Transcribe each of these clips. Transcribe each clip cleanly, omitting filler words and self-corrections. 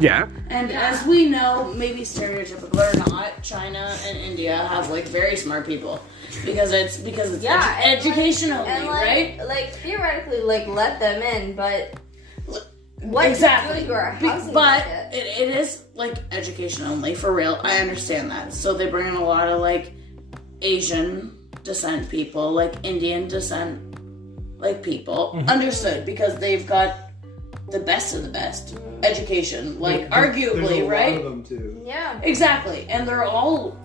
Yeah. And as we know, maybe stereotypical or not, China and India have like very smart people because it's education only, right? Like theoretically, like let them in, but what exactly? doing to our housing but market? it is like education only for real. I understand that. So they bring in a lot of like Asian descent people, like Indian descent, like people. Understood, because they've got the best of the best education, like arguably, there's a right? lot of them too. Yeah, exactly, and they're all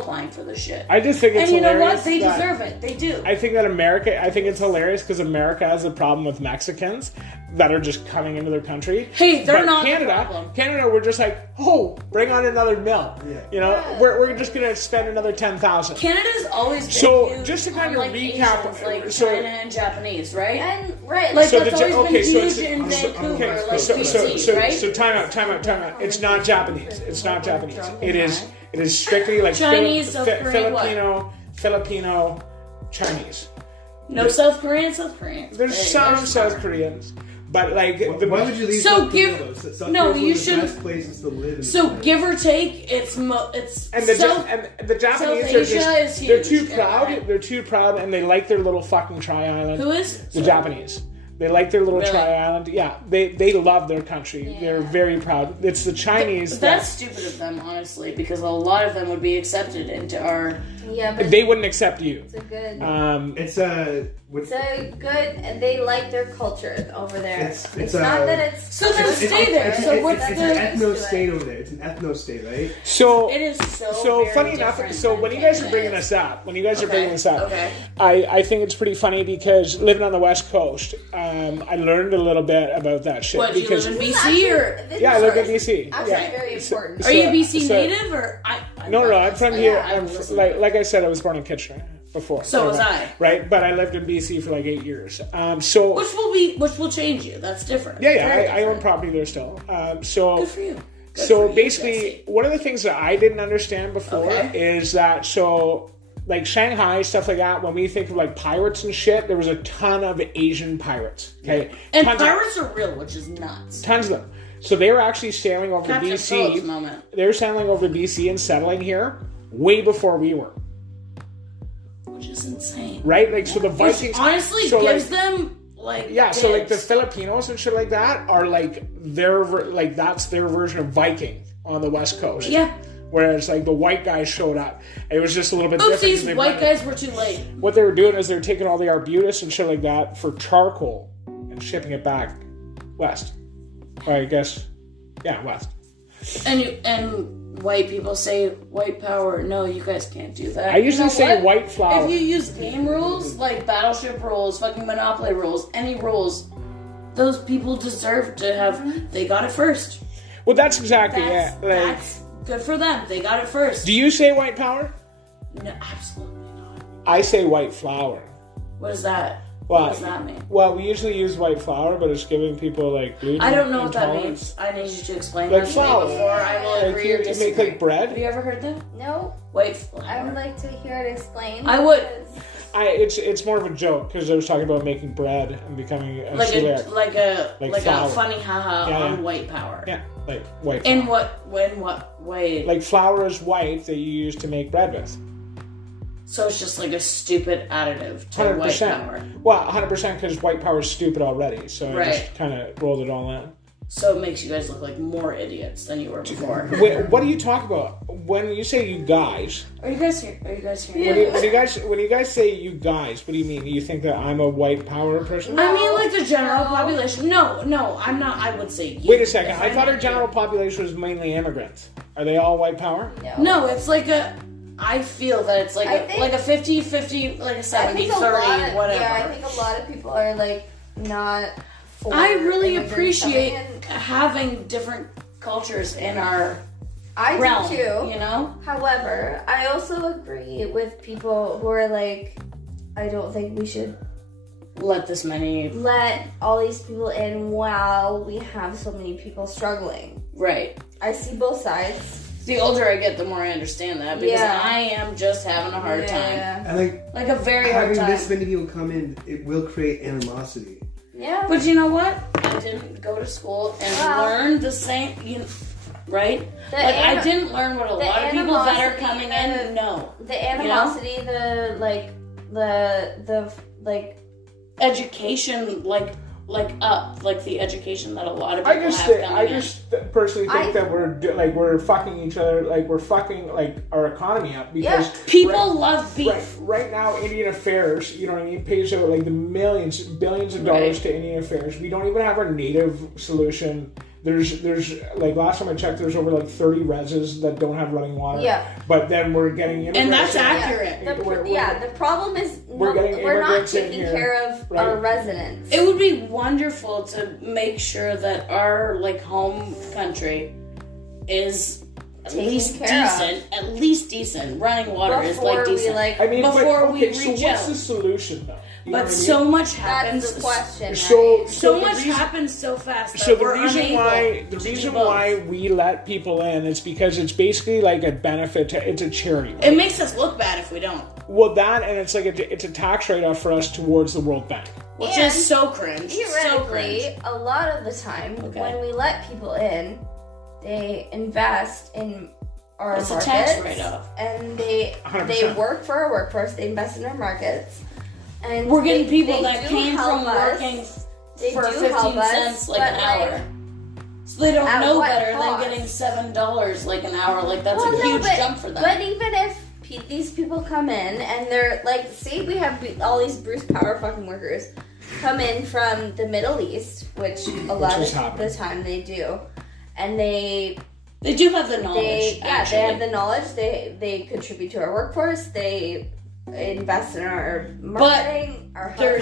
applying for this shit. I just think it's and you know hilarious what? They that- deserve it. They do. I think it's hilarious because America has a problem with Mexicans that are just coming into their country. Hey, they're But not Canada, the problem. Canada, we're just like, bring on another mill. Yeah. You know, we're just gonna spend another 10,000. Canada's always been So, huge just to kind on, of like, recap- Asians, like so- China and Japanese, right? and right, Like So that's the- always okay, been so huge it's- in Vancouver, like so, BC, right? so time out. It's not Japanese. It's not Japanese. It is strictly like Chinese, South Korean, Filipino, Chinese. No South Korean. There's some South Koreans, but like Why would you leave So South give- Korea, though? South no, Korea's one you of the should- best places to live in. So China. give or take, it's and the Japanese South are Asia just is they're huge too in proud. that. They're too proud, and they like their little fucking tri-island. Who is? The Japanese. They like their little Really? tri-island. Yeah, they love their country. Yeah. They're very proud. It's the Chinese That's stupid of them, honestly, because a lot of them would be accepted into our. yeah, but they wouldn't accept you. it's a good. It's a It's a good, and they like their culture over there. It's It's a- not that it's. So then stay there. So what's it's the? an ethno state over there. It's an ethno state, right? So It is so. very funny enough. different So than when you guys are Canada bringing is. this up, Okay. I think it's pretty funny because living on the West Coast, I learned a little bit about that shit. What, do you because live in This is BC actually- or? this yeah, I is lived in BC. Actually, Yeah. very important. Are you a BC so- native or? No, I'm from here. Yeah, I'm listen. like I said, I was born in Kitchener before. So was I. Right, but I lived in BC for like 8 years. So Which will change you. That's different. yeah, Very I own different. property there still. So Good for you. Good so for you, basically, Jesse. one of the things that I didn't understand before Okay. is that like Shanghai, stuff like that, when we think of like pirates and shit, there was a ton of Asian pirates. Okay. And tons pirates are real, which is nuts. tons of them. So they were actually sailing over Captain BC. Phillips moment. They were sailing over BC and settling here way before we were. Which is insane. Right? Like so the Which Vikings honestly so, gives like, them like yeah, so like the dibs. Filipinos and shit like that are like that's their version of Viking on the West Coast. Yeah. Whereas like the white guys showed up. It was just a little bit different. 'cause Oopsies, they white brought- guys were too late. What they were doing is they were taking all the arbutus and shit like that for charcoal and shipping it back west. Or I guess, yeah, west. And white people say white power. No, you guys can't do that. I usually You know say what? white flour. If you use game rules, like battleship rules, fucking Monopoly rules, any rules, those people deserve to have. They got it first. Well, that's exactly That's, it. Like, that's good for them. They got it first. do you say white power? No, absolutely not. I say white flour. What is that? Well, What does that mean? Well, we usually use white flour, but it's giving people like gluten I don't know what that intolerance. means. I need you to explain Like that to flour. me before I will Like agree or you disagree. make like bread. Have you ever heard that? No, White I would flour. like to hear it explained. I would. because- It's more of a joke because I was talking about making bread and becoming a Like celiac. a flour. funny haha Yeah, on yeah. white power. Yeah, like white flour. In what way? Like flour is white that you use to make bread with. So it's just like a stupid additive to white 100%. power. Well, 100% because white power is stupid already. So I Right. just kind of rolled it all in. So it makes you guys look like more idiots than you were before. Wait, what do you talk about when you say you guys? Are you guys here? Are you guys hearing? When you guys say you guys, what do you mean? Do you think that I'm a white power person? I mean, like the general population. No, I'm not. I would say you. Wait a second. If I thought our meant general population was mainly immigrants. Are they all white power? you. No, it's like a. I feel that it's like I think- like a 50-50, like a I 70-30, think a lot of, whatever. Yeah, I think a lot of people are like not. For I really immigrants appreciate coming in. having different cultures in our I realm. do too. You know. However, I also agree with people who are like, I don't think we should Let this many. let all these people in while we have so many people struggling. Right. I see both sides. The older I get, the more I understand that because Yeah. I am just having a hard time. Yeah. And like Like a very hard having time. this many people come in, it will create animosity. Yeah. But you know what? I didn't go to school and learn the same, right? I didn't learn what a lot of people that are coming in know. The animosity, the education, like the education that a lot of people I just personally think that we're fucking each other, we're fucking our economy up because people love beef. Right now, Indian Affairs, you know what I mean, pays out the millions, billions of dollars to Indian Affairs. We don't even have our native solution. There's last time I checked, there's over 30 reses that don't have running water. Yeah. But then we're getting immigrants. And that's accurate. The problem is we're not taking care of our residents. It would be wonderful to make sure that our home country is at least decent. Running water is decent. Before we reach so what's out. the solution though? But so much happens. That's the question. So much happens so fast. That the reason why we let people in is because it's basically a benefit to, it's a charity. Right? It makes us look bad if we don't. Well, that and it's it's a tax write-off for us towards the World Bank, which is so cringe. Theoretically, a lot of the time when we let people in, they invest in our markets, a tax write-off, and they work for our workforce. They invest in our markets. And we're getting people that came from working for 15 cents an hour. So they don't know better than getting $7 an hour. That's a huge jump for them. But even if these people come in and they're say we have all these Bruce Power fucking workers come in from the Middle East, which a lot of the time they do, and they do have the knowledge. They have the knowledge. They contribute to our workforce. They invest in our marketing, our housing.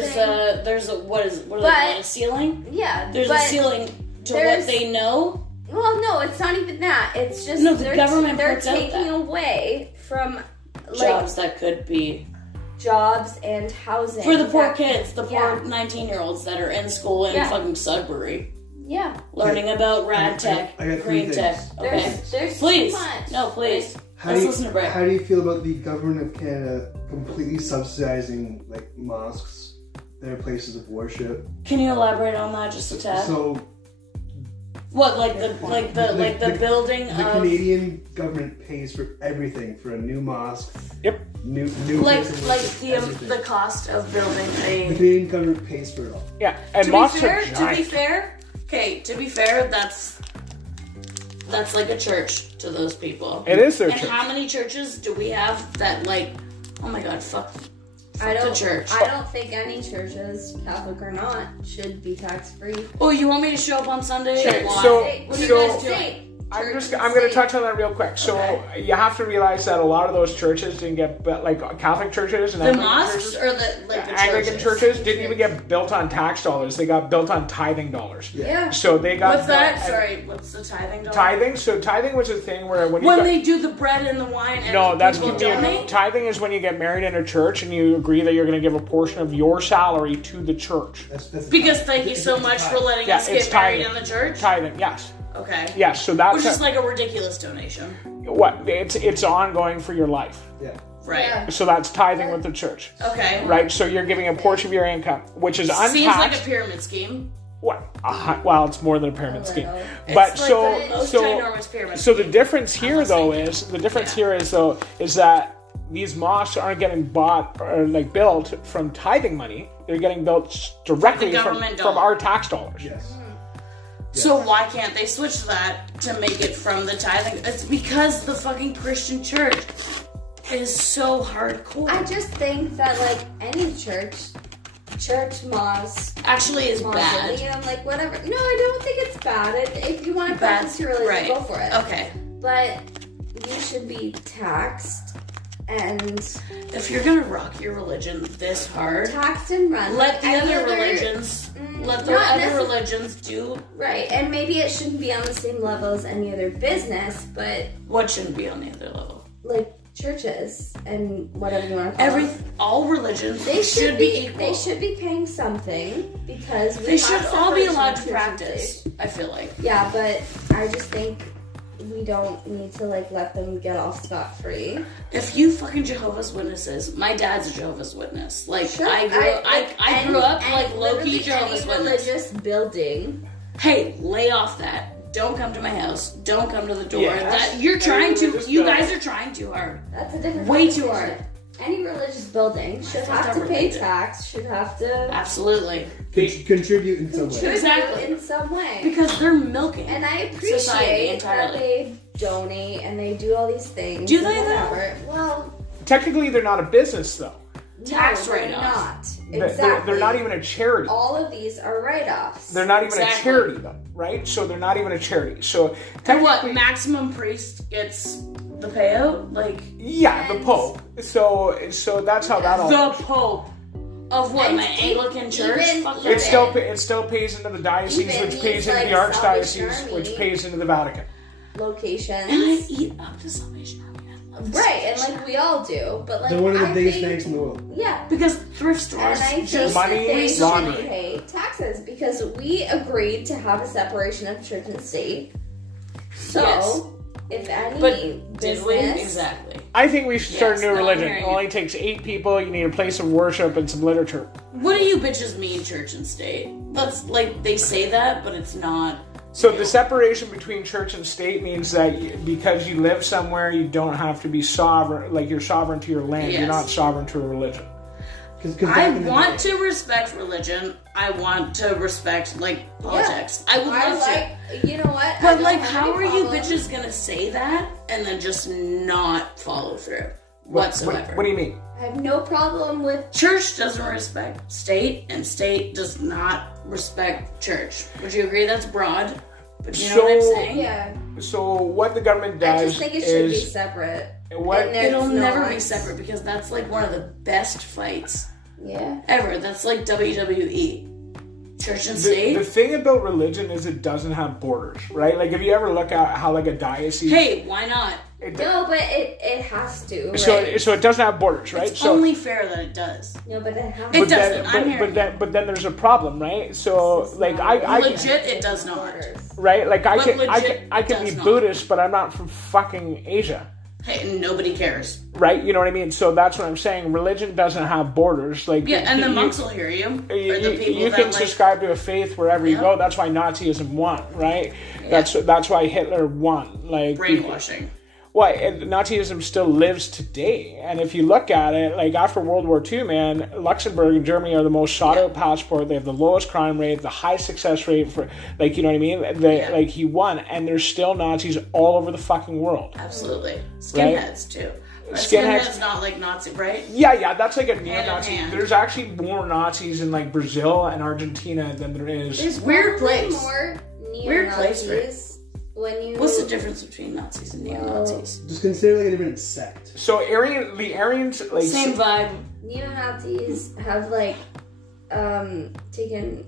There's a ceiling? Yeah. There's a ceiling to what they know? Well, no, it's not even that. It's just the government they're taking away from jobs that could be jobs and housing. For the poor kids, the poor 19-year-olds that are in school in fucking Sudbury. Yeah. Learning about rad tech, green tech. Okay. There's please. Too much. No, please. Let's listen to Brett. How do you feel about the government of Canada completely subsidizing mosques, their places of worship? Can you elaborate on that just a tad? So, what, the building of... The Canadian government pays for everything, for a new mosque. Yep. New the cost of building a... The Canadian government pays for it all. Yeah, and mosques are giant. To be fair, that's like a church to those people. It is their church. And how many churches do we have that oh my god, fuck the church. I don't think any churches, Catholic or not, should be tax-free. Oh, you want me to show up on Sunday? Okay, what are you guys doing? I'm going to touch on that real quick. So you have to realize that a lot of those churches didn't get Catholic churches and the mosques or the Anglican churches didn't even get built on tax dollars. They got built on tithing dollars. Yeah. So they got. What's that? Sorry, what's the tithing dollar? Tithing. So tithing was a thing where when they do the bread and the wine. And no, that's people donate. Tithing is when you get married in a church and you agree that you're going to give a portion of your salary to the church. Because thank you so much for letting us get married in the church. Tithing, yes. Okay. Yes, so that's which is a ridiculous donation. What? It's ongoing for your life. Yeah. Right. Yeah. So that's tithing with the church. Okay. Right. So you're giving a portion of your income, which is untaxed. Seems like a pyramid scheme. What? Well, it's more than a pyramid scheme. But so the difference here is that these mosques aren't getting bought or built from tithing money. They're getting built directly from our tax dollars. Yes. So why can't they switch that to make it from the tithing? It's because the fucking Christian church is so hardcore. I just think that any church, mosque actually is mausoleum, bad. Whatever. No, I don't think it's bad. If you want to practice your religion, go for it. Okay. But you should be taxed. And if you're gonna rock your religion this hard, taxed and run. Let the other religions do right. And maybe it shouldn't be on the same level as any other business, but what shouldn't be on the other level? Churches and whatever you want to call all religions they should be equal. They should be paying something because they should all be allowed to practice. I feel like. Yeah, but I just think we don't need to like let them get off scot-free. If you fucking Jehovah's Witnesses, my dad's a Jehovah's Witness. Like, Sure, I grew up like low-key Jehovah's any Witness. religious building. Hey, lay off that. Don't come to my house. Don't come to the door. Yeah, That you're trying to. You guys are trying too hard. That's a different. Way too hard. Any religious building should have to pay tax. Should have to Absolutely. Contribute in some way. Exactly. in some way. Because they're milking. And I society appreciate entirely. that they donate and they do all these things. Do they, whatever. Well, Technically, they're not a business, though. Tax no, they're write-off. not. They're- Exactly. They're not even a charity. All of these are write-offs. They're not even Exactly. a charity, though, right? So they're not even a charity. So And what? technically, Maximum priest gets the payout? Like, yeah, the Pope. So that's how that all. the Pope. Of what? And My Anglican church? even- Fuck even- that. It still pays into the diocese, Even which these, pays into like, the archdiocese, Salvation which Army. pays into the Vatican. Locations. And I eat up the Salvation Army. I love the Right, and Salvation like we all do, but like They're one of the I biggest think, banks in the world. Yeah, Because thrift stores and I think just Money that they should laundering. pay taxes because we agreed to have a separation of church and state. So, Yes. if any But did we? business, Exactly. I think we should start Yes, a new no, I'm religion. hearing It only takes 8 people. You need a place of worship and some literature. What do you bitches mean, church and state? That's like, they say that, but it's not. So the separation between church and state means that because you live somewhere, you don't have to be sovereign. Like you're sovereign to your land. Yes. You're not sovereign to a religion. I want to respect religion. I want to respect, like, politics. I would love to. You know what? I But, don't like, have how any are you problem. bitches gonna say that and then just not follow through whatsoever? What do you mean? I have no problem with. Church doesn't respect state, and state does not respect church. Would you agree that's broad? But you know what I'm So- saying? Yeah, So what the government does I just think it should be is separate. what And It'll it's never not. be separate because that's like one of the best fights Yeah. ever. That's like WWE. Church and the state. thing about religion is it doesn't have borders, right? Like if you ever look at how like a diocese, Hey, why not? it, No, but it has to. Right? so it doesn't have borders, right? It's so only fair that it does. No, but it has It but doesn't. then, I'm hearing but then there's a problem, right? So This is like not I Legit, it does not. borders. right? Like I But can legit, I it can be does not. Buddhist, but I'm not from fucking Asia. Hey, nobody cares. Right, you know what I mean. So that's what I'm saying. Religion doesn't have borders. Like Yeah, and the you- monks will hear you. You, Or the people you that can like. subscribe to a faith wherever you Yeah. go. That's why Nazism won, right? That's why Hitler won. Like Brainwashing. Well, and Nazism still lives today. And if you look at it, like after World War II, man, Luxembourg and Germany are the most sought out passport. They have the lowest crime rate, the high success rate for, like, you know what I mean? Like, he won. And there's still Nazis all over the fucking world. Absolutely. Skinheads, too. But Skinheads- Skinheads not like Nazi, right? Yeah, that's like a Hand neo-Nazi. in hand. There's actually more Nazis in, like, Brazil and Argentina than there is. There's Weird probably place. more Weird place, right? neo-Nazis when you. What's the difference between Nazis and neo-Nazis? Just consider like a different sect. So the Aryans, like... Same vibe. Neo-Nazis have like taken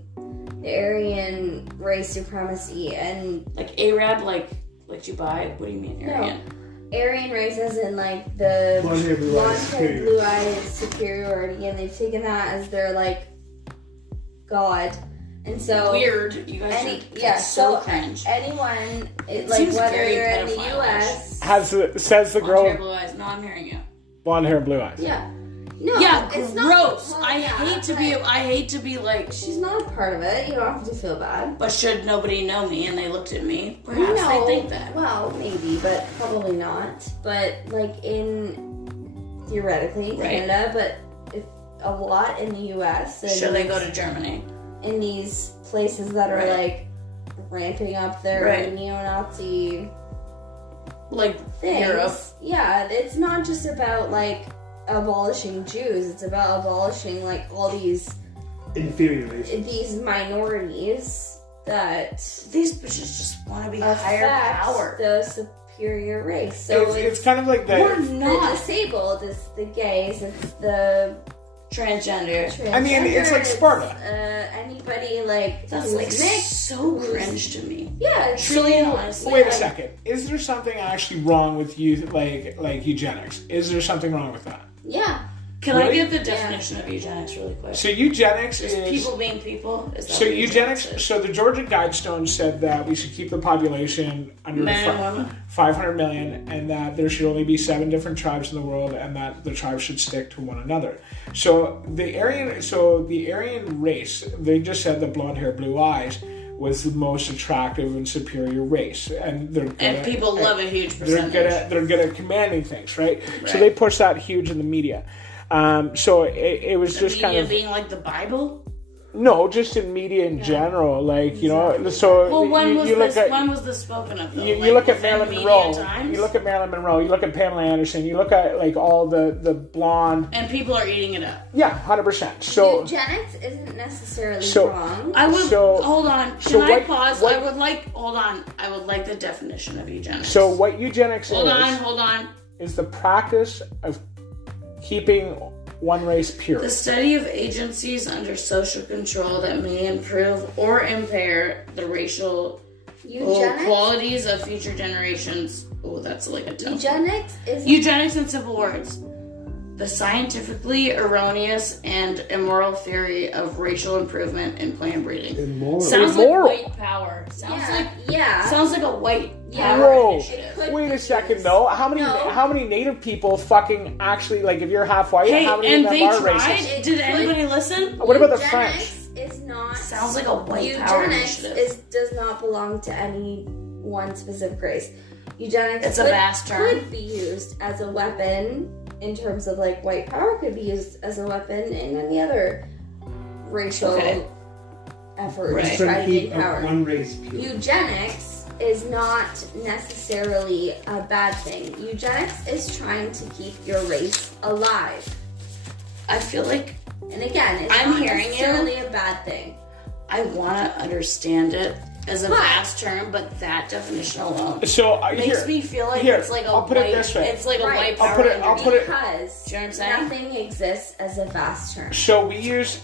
the Aryan race supremacy and Like Arab, like Dubai. What do you mean, Aryan? Aryan race as in like the Blonde hair, blue eyes, blonde-haired, blue-eyed superiority, and they've taken that as their like god. And so Weird. You guys are so cringe. anyone, like seems whether very you're in the pedophile-ish. U.S. says the Blonde hair, girl, blue eyes. No, I'm hearing you. blonde hair and blue eyes. Yeah. No, Yeah, it's gross. not. I hate to be like. She's not a part of it. You don't have to feel bad. But should nobody know me and they looked at me, perhaps they think that. Well, maybe, but probably not. But like theoretically Right. Canada, but if a lot in the U.S. and Should they go to Germany? in these places that are Right. like ramping up their Right. neo-Nazi Like things? Europe. Yeah, it's not just about like abolishing Jews. It's about abolishing like all these Inferior races. minorities that These bitches just want to be higher affect power. the superior race. So It's kind of like We're the... the not disabled, it's the gays, it's the transgender. I mean, it's like transgender, Sparta. Anybody like That's who's like mixed. so cringe to me. Yeah, Truly and honestly. Wait a second. Is there something actually wrong with you, like eugenics? Is there something wrong with that? Yeah, Can I get the definition of eugenics really quick? So eugenics is people being people. Is that so eugenics? So the Georgia Guidestones said that we should keep the population under 500 million, and that there should only be 7 different tribes in the world, and that the tribes should stick to one another. So the Aryan race, they just said that blonde hair, blue eyes was the most attractive and superior race, and people love a huge percentage. They're good at commanding things, right? So they push that huge in the media. So it was just kind of being like the Bible. No, just in media in general, like you know. So well, when was this spoken of? Though? You look at Marilyn Monroe. You look at Marilyn Monroe. You look at Pamela Anderson. You look at like all the blonde. And people are eating it up. Yeah, 100%. So eugenics isn't necessarily wrong. I would hold on. Can I pause? I would like the definition of eugenics. So what eugenics hold on. Is the practice of keeping one race pure. The study of agencies under social control that may improve or impair the racial qualities of future generations. Oh, that's like a tough Eugenics in simple words. The scientifically erroneous and immoral theory of racial improvement in plant breeding. Sounds immoral. Like white power. Sounds like a white power Whoa. initiative. Wait a second though. How many native people fucking actually, like, if you're half white, how many of them are racist? Did anybody listen? What about the French? Is not sounds like a white power initiative. Does not belong to any one specific race. Eugenics a vast term. Could be used as a weapon in terms of like white power, could be used as a weapon in any other racial effort to try to gain power. One race pure. Eugenics is not necessarily a bad thing. Eugenics is trying to keep your race alive. I feel like, and again, it's not necessarily a bad thing. I want to understand it as a vast term, but that definition alone makes me feel like it's like a white power. Because do you know what I'm saying? Nothing exists as a vast term. So we use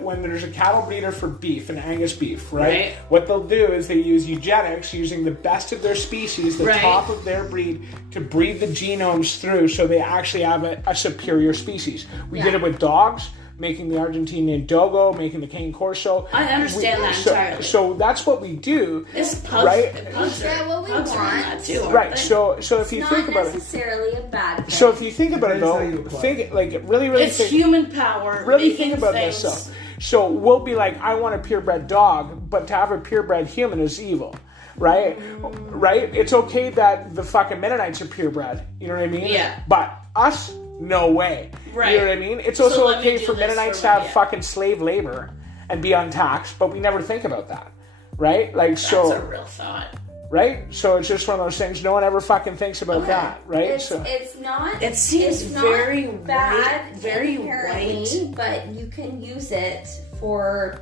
when there's a cattle breeder for beef and Angus beef, right? What they'll do is they use eugenics, using the best of their species, the top of their breed, to breed the genomes through, so they actually have a superior species. We did it with dogs, making the Argentinian Dogo, making the Cane Corso. I understand that entirely. So that's what we do, right? What we want. Right. So if you think about it, not necessarily a bad thing. So if you think about it, though, it's human power. Really think about this stuff. So we'll be like, I want a purebred dog, but to have a purebred human is evil. Right? Right? It's okay that the fucking Mennonites are purebred. You know what I mean? Yeah. But us, no way. Right. You know what I mean? It's also okay for Mennonites to have fucking slave labor and be untaxed, but we never think about that. Right? Like, that's a real thought. Right? So it's just one of those things, no one ever fucking thinks about that. Right? It's not... It seems very bad, white, very white. But you can use it for...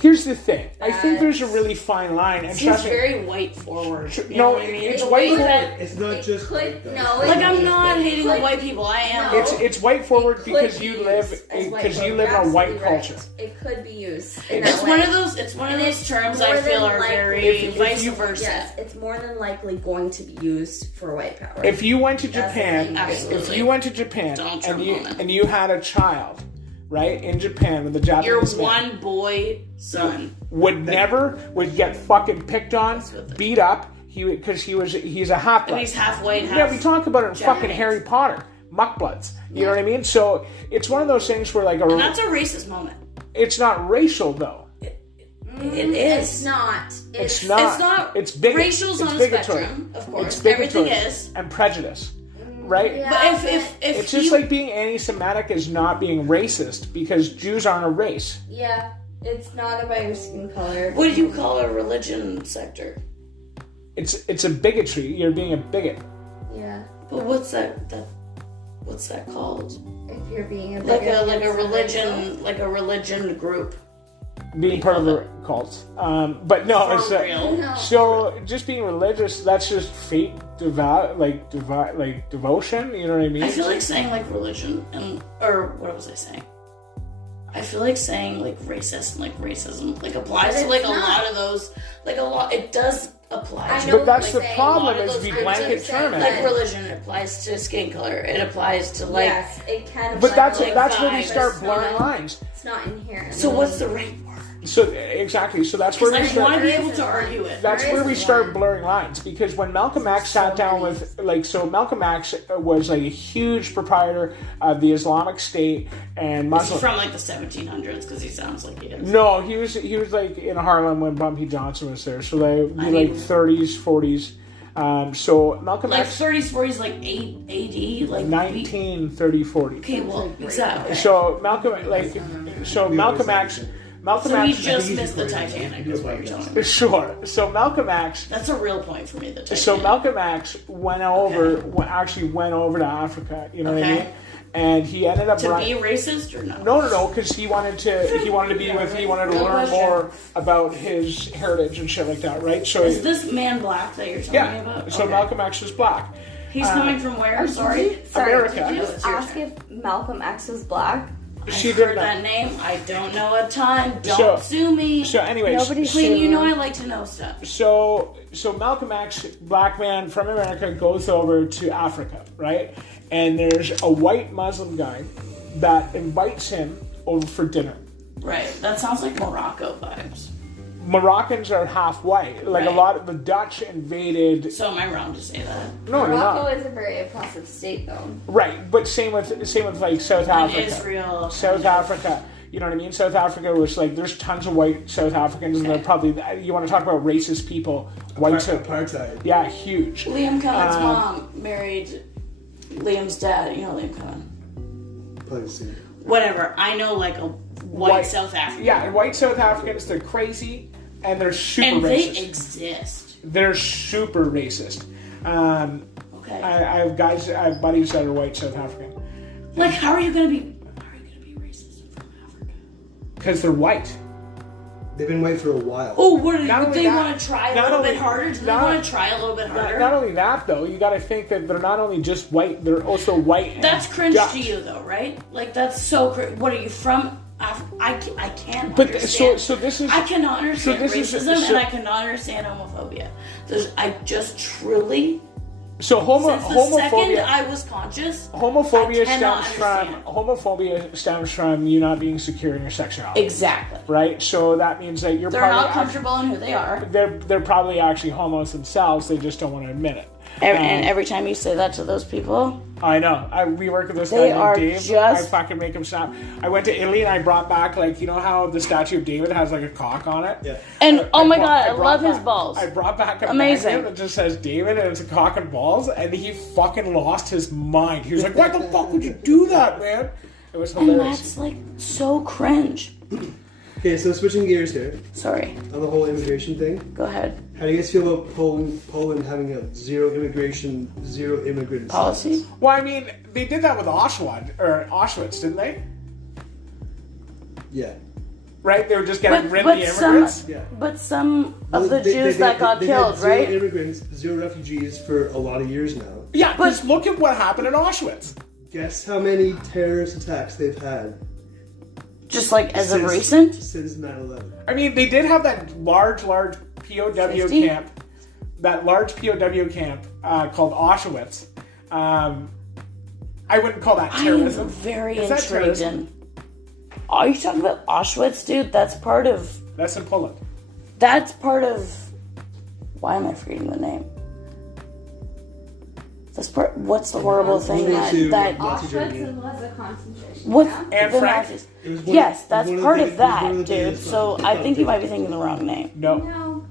Here's the thing. I think there's a really fine line. And it's very white forward. No, it's white forward. It's not just white, though. I'm not hating on white people. I am. It's white forward because you live in a white culture. It could be used. It's one of those. It's one of those terms I feel are very vice versa. Yes, it's more than likely going to be used for white power. If you went to Japan, and you had a child, right, in Japan with a Japanese your one boy son would get fucking picked on, beat up, he's a half blood. And he's half white, half Yeah, we talk about it in fucking Harry Potter, muckbloods. You know what I mean? So it's one of those things where like and that's a racist moment. It's not racial though. It is. It's not. It's not. It's bigotry. Racial's on a spectrum, of course. It's bigotry everything is. And prejudice. Right? Yeah, but if it's just like being anti-Semitic is not being racist because Jews aren't a race. Yeah, it's not about your skin color. What do you call a religion sector? It's a bigotry. You're being a bigot. Yeah. But what's that called? If you're being a bigot, like a religion group. Being part of a cult. But no, it's real. So just being religious, that's just fake devotion, you know what I mean? I feel like saying like religion or what was I saying? I feel like saying like racist and like racism like applies to like a lot of those, like a lot. It does apply to. But that's the saying, problem a lot of is those we groups blanket are saying term it. Like religion, it applies to skin color. It applies to like. Yes, it can. But that's apply that's to where we vibes, start but blurring it's not- lines. It's not inherent. So what's the right word? So exactly. So that's where we Because I want start. to be able to argue it. That's There where we is start one. blurring lines, because when Malcolm X sat down with Malcolm X was like a huge proprietor of the Islamic State and This is Muslim. from like the 1700s because he sounds like he is. No, he was like in Harlem when Bumpy Johnson was there. So like I mean- 30s, 40s. So Malcolm Like X 30s, 40s, like 8 AD, like 1930, 40. Okay, well, exactly. So Malcolm X. Malcolm So he X. just missed the Titanic, is what you're telling me. Sure. So Malcolm X. That's a real point for me. The Titanic. So Malcolm X went over to Africa. You know what I Okay. mean? And he ended up to be racist or no? No, because he wanted to learn question. more about his heritage and shit like that, right? So Is this man black that you're telling me about? So Okay. Malcolm X was black. He's coming from where? Sorry. America. Did you It's just your ask turn. if Malcolm X was black? She I've did heard not. that name. I don't know a ton. Don't So- sue me. So anyways, Queen, you know I like to know stuff. So Malcolm X, black man from America, goes over to Africa, right? And there's a white Muslim guy that invites him over for dinner. Right. That sounds like Morocco vibes. Moroccans are half white. Like a Right. lot of the Dutch invaded. So am I wrong to say that? No, you're Morocco not. is a very oppressive state, though. Right, but same with like South And Africa. Israel. South Africa. You know what I mean? South Africa was like, there's tons of white South Africans, and they're probably, you want to talk about racist people, white South. Apartheid. Yeah, huge. Liam Cullen's mom married Liam's dad. You know Liam Cullen. Probably see. Whatever. I know like a white South African. Yeah, and white South Africans, they're crazy, and they're super And racist. they exist. They're super racist. Okay. I have buddies that are white South African. Like, how are you gonna be racist from Africa? Because they're white. They've been white for a while. Oh, what are Not they? only They that- want to try a not little only- bit harder. Do they not- want to try a little bit harder? Not only that, though, you got to think that they're not only just white, they're also white. And That's cringe Dutch. to you, though, right? Like, that's so cringe. What are you from? I can't But understand. so this is. I cannot understand this is- racism, so- and I cannot understand homophobia. I just truly, So since the second homophobia. I was conscious, Homophobia I cannot stems from you not being secure in your sexuality, exactly. right? So that means that you're They're probably not comfortable in who they are. they're probably actually homos themselves. They just don't want to admit it. And every time you say that to those people, I know. We work with this They guy are named Dave. just- I fucking make him snap. I went to Italy and I brought back, like, you know how the statue of David has like a cock on it? Yeah. and oh my brought- god, I brought love his back- balls. I brought back a Amazing. magnet that just says David and it's a cock and balls, and he fucking lost his mind. He was like, "Why the fuck would you do that, man?" It was And hilarious. that's like so cringe. Okay, so switching gears here Sorry, on the whole immigration thing. go ahead. How do you guys feel about Poland having a zero immigration, zero immigrant Policy? status? Well, I mean, they did that with Auschwitz, didn't they? Yeah. Right? They were just getting rid of the some, immigrants. Yeah. but some of Well, the Jews that got they killed, had zero right? immigrants, zero refugees for a lot of years now. Yeah, because look at what happened in Auschwitz. Guess how many terrorist attacks they've had Just like as of since- recent. Since 9/11. I mean, they did have that large POW 50? camp. That large POW camp called Auschwitz. I wouldn't call that I am terrorism. very Is that intrigued terrorism? in. Are you talking about Auschwitz, dude? That's part of. That's in Poland. That's part of. Why am I forgetting the name? That's part. What's the horrible thing that Nazi Auschwitz Germany. was a concentration What's camp. Anne the Frank? Nazis? It was one- Yes, it was that's one of the part big- of it was one that, of the dude. biggest So fucking I think you concentrations. might be thinking the wrong name. No. No.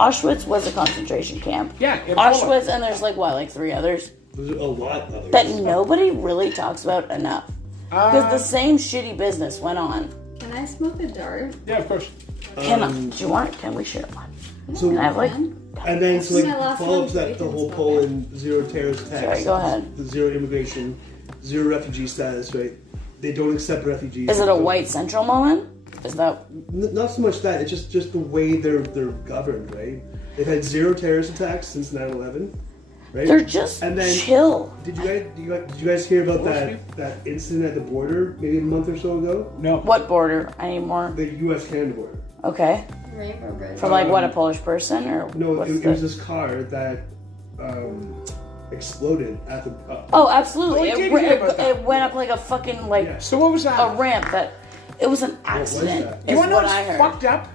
Auschwitz was a concentration camp. Yeah, in Auschwitz, Poland. and there's like what, like 3 others There's a lot of others. that nobody really talks about enough. Because the same shitty business went on. Can I smoke a dart? Yeah, of course. Can do you want? Can we share one? So, Can I have like? and then so My like last follow one, up that the we whole can Poland zero terrorist attacks. Sorry, go ahead. The zero immigration, zero refugee status, right? They don't accept refugees. Is it a white central moment? Is that Not so much that, it's just the way they're governed, right? They've had zero terrorist attacks since 9/11, right? they're just And then- chill? Did you guys hear about that incident at the border maybe a month or so ago? No. What border? I need more. The U.S. Canada border. Okay. Rainbow Bridge. From like what, a Polish person or No, it was this car that exploded at the. Oh, absolutely! Oh, I did hear about that. It went up like a fucking like Yes. So what was that? a ramp that. It was an accident. that? You Is want to know what what's I heard. fucked up?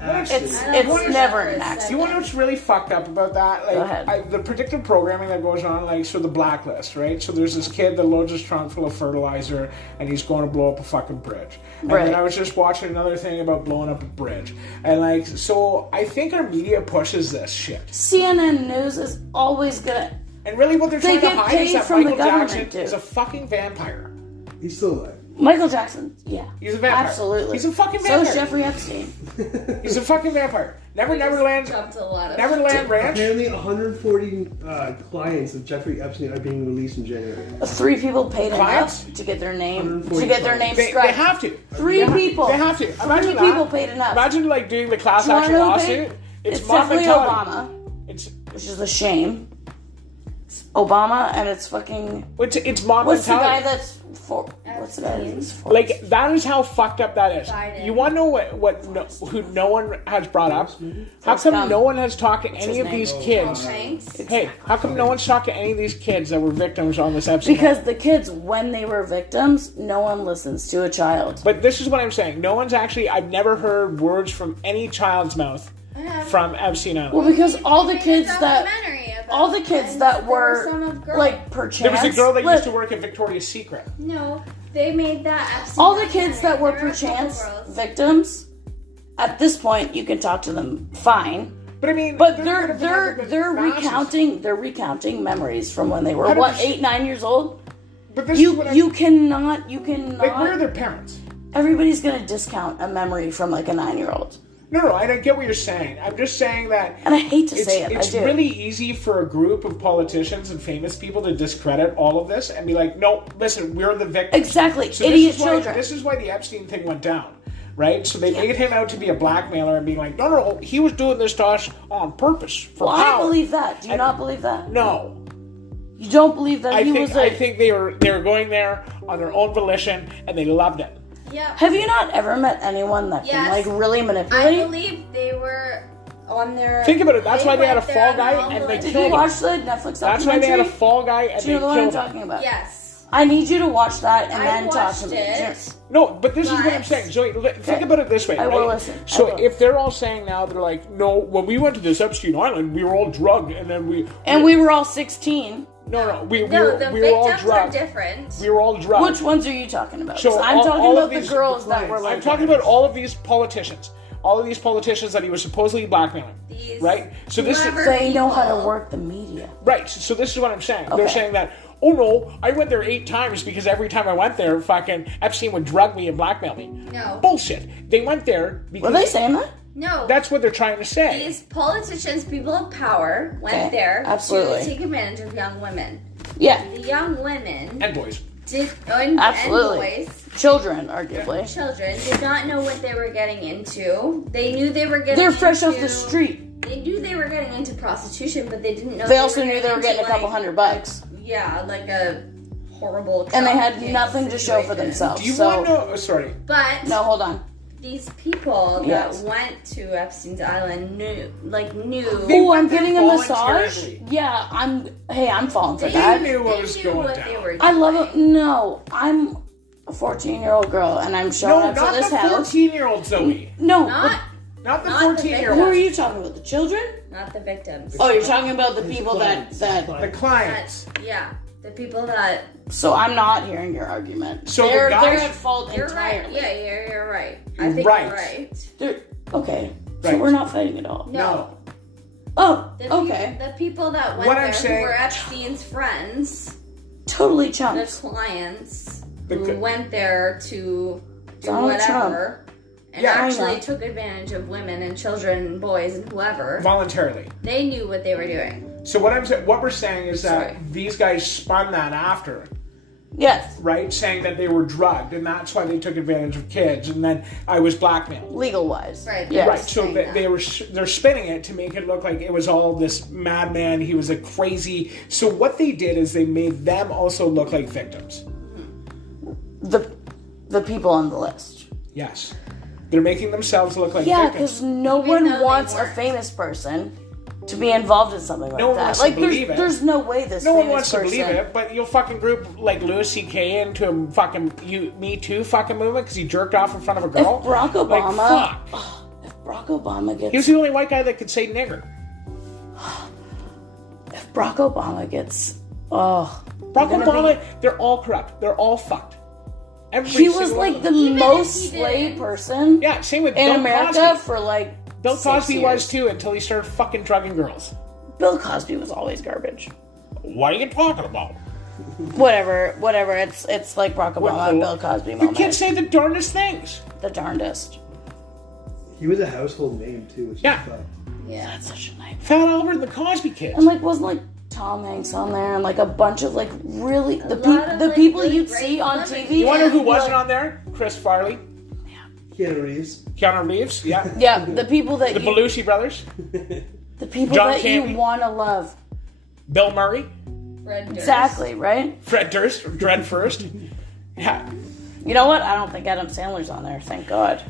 It's I don't it's know never for a an second. accident. You want to know what's really fucked up about that? Go ahead. Like the predictive programming that goes on, like so the blacklist, right? So there's this kid that loads his trunk full of fertilizer, and he's going to blow up a fucking bridge. And Right. then I was just watching another thing about blowing up a bridge, and like so, I think our media pushes this shit. CNN News is always gonna. And really, what they're They trying to get hide is paid that from the Michael government, Jackson dude. is a fucking vampire. He's still alive. Michael Jackson, yeah, He's a vampire. absolutely. He's a fucking So vampire. is Jeffrey Epstein. He's a fucking vampire. Neverland Jumped a lot of Neverland Ranch. Apparently, 140 clients of Jeffrey Epstein are being released in January. 3 people paid Clients? enough to get their name 140 to get their name They struck. have to. 3 people. They have to. Imagine 3 that. people paid enough. Imagine like doing the class Do you wanna action know who lawsuit. paid? It's It's mob definitely mentality. Obama, It's which is a shame. It's Obama, and it's fucking. it's mob What's the guy mentality. that's for? What's the guy that's for? Like that is how fucked up that is. Biden. You want to know who no one has brought up? How What's come dumb? no one has talked to any his of name? these kids? Thanks. Hey, how come no one's talked to any of these kids that were victims on this episode? Because the kids, when they were victims, no one listens to a child. But this is what I'm saying. No one's actually. I've never heard words from any child's mouth from Epstein Island. Well, because all the kids that Some were of girls. like perchance. There was a girl that Look, used to work at Victoria's Secret. No, they made that Epstein all the Island. kids that were There a couple perchance girls. victims. At this point, you can talk to them fine. But I mean, But they're they're recounting memories from when they were 100%. 8, 9 years old. But this is what You cannot like. Where are their parents? everybody's gonna discount a memory from like a 9-year-old. No, I don't get what you're saying. I'm just saying that And I hate to say it, it's I do. really easy for a group of politicians and famous people to discredit all of this and be like, no, listen, we're the victims. Exactly. So Idiot this is why, children. This is why the Epstein thing went down, right? So they made him out to be a blackmailer and being like, no, he was doing this to us on purpose for Well, power. I believe that. Do you not believe that? No. You don't believe that I he think was I think they were going there on their own volition and they loved it. Yeah. Have you not ever met anyone that can Yes. like really I manipulate? believe they were on their. Think about it. That's why they had a went there fall guy all and the they way- Did killed you him. watch the Netflix That's why they had a documentary? fall guy and Do you they know what I'm killed him. talking about? Yes. I need you to watch that and I then talk watched to me. it. No, but this is what I'm But- saying. Zoe, think about it this way. I will right? listen. I So will. if they're all saying now, they're like, no, when we went to this Epstein Island, we were all drugged, and then we were all 16. no, we No, the were all victims are drugged. different. We were all drugged. Which ones are you talking about? So 'Cause I'm talking all of about the these- girls the that were clients. like. I'm talking about all of these politicians. All of these politicians that he was supposedly blackmailing. These- Right? So this is whoever- They know how to people. work the media. right. So this is what I'm saying. They're Okay. saying that, oh no, I went there 8 times because every time I went there, fucking Epstein would drug me and blackmail me. No. Bullshit. They went there because Were they saying that? No. that's what they're trying to say. These politicians, people of power, went Okay, there absolutely. to take advantage of young women. Yeah. The young women And boys. Absolutely. and boys, Children, arguably. children, did not know what they were getting into. They knew they were getting They're fresh off into- the street. They knew they were getting into prostitution, but they didn't know. They also knew they were getting a into, couple like, $100. Yeah, like a horrible. And they had trafficking nothing to show for situation. themselves. Do you so, want to know? Oh, sorry. But No, hold on. these people Yes. that went to Epstein's Island knew. Oh, I'm getting a massage? voluntarily. Yeah, I'm falling for They that. knew what was going what down. they were I love it. doing. No, I'm a 14-year-old girl, and I'm showing No, up to not this the house. 14-year-old Zoe. No, Not, Not the Not the 14-year-old. who are you talking about? The children? not the victims. Oh, you're talking about the people that. The clients. Yeah, the people that. So I'm not hearing your argument. So the they're guys- at fault You're entirely. right. Yeah, you're right. I think Right. you're right. They're, okay, so Right. we're not fighting at all. No. Oh, The okay. The people that went What there I'm saying- who were Epstein's friends, Totally the chunks. clients The who c- went there to do Donald whatever. And Yeah, I actually know. took advantage of women and children and boys and whoever. Voluntarily. They knew what they were doing. So what we're saying is that Sorry. these guys spun that after, Yes, right? Saying that they were drugged, and that's why they took advantage of kids, and then I was blackmailed. legal wise. Right. Yes. Right, so saying they, that. they're spinning it to make it look like it was all this madman. He was a crazy. So what they did is they made them also look like victims. The people on the list. Yes. They're making themselves look like Yeah, victims. because no Even one though they wants a weren't. famous person to be involved in something like No one that. wants to Like, believe it. there's no way this No famous one wants to person... believe it, but you'll fucking group like Louis C.K. into a fucking Me Too fucking movement because he jerked off in front of a If girl. Barack Like, Obama... fuck. If Barack Obama gets... He was the only white guy that could say nigger. If Barack Obama gets... Oh... Barack Obama, they're all corrupt. They're all fucked. Every He was single one like of the them. Even if most he slayed didn't. person Yeah, same with in Bill America Cosby. for like Bill 6 Cosby years. was too until he started fucking drugging girls. Bill Cosby was always garbage. What are you talking about? Whatever. It's like Barack Obama and Bill Cosby You moment. can't say the darndest things. The darndest. He was a household name too, which Yeah. is fucked. Yeah. That's such a nightmare. Fat Albert and the Cosby Kids. And like wasn't like Tom Hanks on there and like a bunch of like really the lot of, like, people really you'd great see on celebrities. TV. You wonder who and, wasn't like, on there? Chris Farley, Keanu Reeves. Keanu Reeves, yeah. Yeah, the people that The you, Belushi brothers, the people John that Candy. you want to love. Bill Murray, Fred Durst. Exactly, right? Fred Durst, Dread First. Yeah. You know what? I don't think Adam Sandler's on there. Thank God.